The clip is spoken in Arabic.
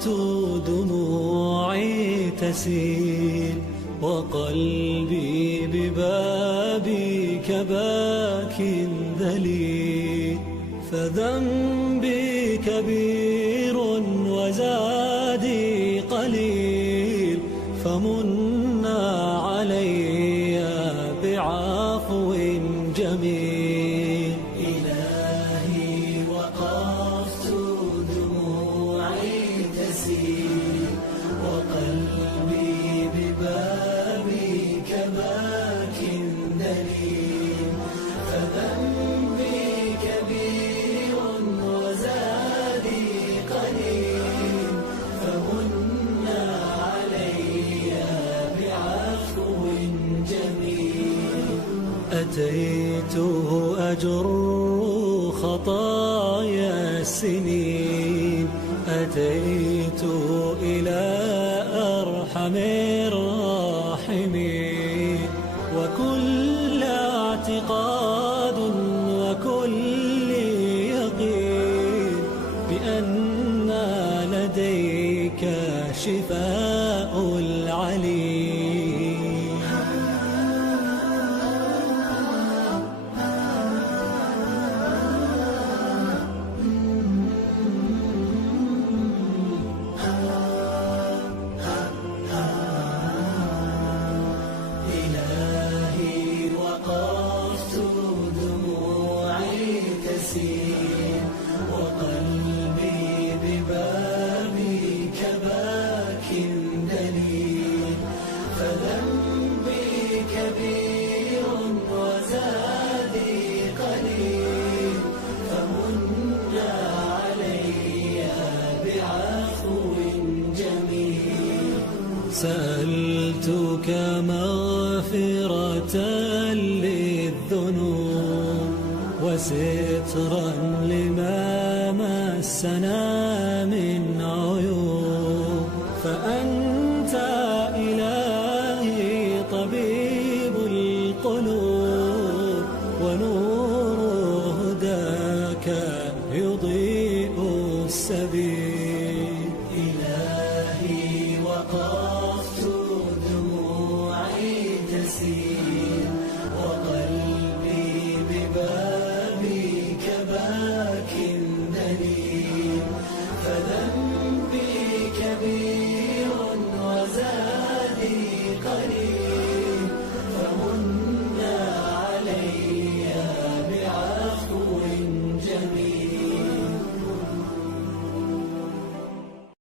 وقفت دموعي تسيل وقلبي ببابك باك ذليل، فذنبي كبير وزادي قليل، فمنا علي بعفو جميل. إلهي وقفت دموعي تسيل وقلبي ببابك باك دليل، فذنبي كبير وزادي قليل، فمنا علي بعفو جميل. أتيت أجر خطايا السنين، أتيت إلى أرحم الراحمين، وكل اعتقاد وكل يقين بأن لديك شفاء العليل. إلهي وقفت دموعي تسيل وقلبي ببابك باك دليل، فذنبي كبير وزادي قليل، فمنا علي بعفو جميل. سألتك مغفرة للذنوب وسترا لما مسنا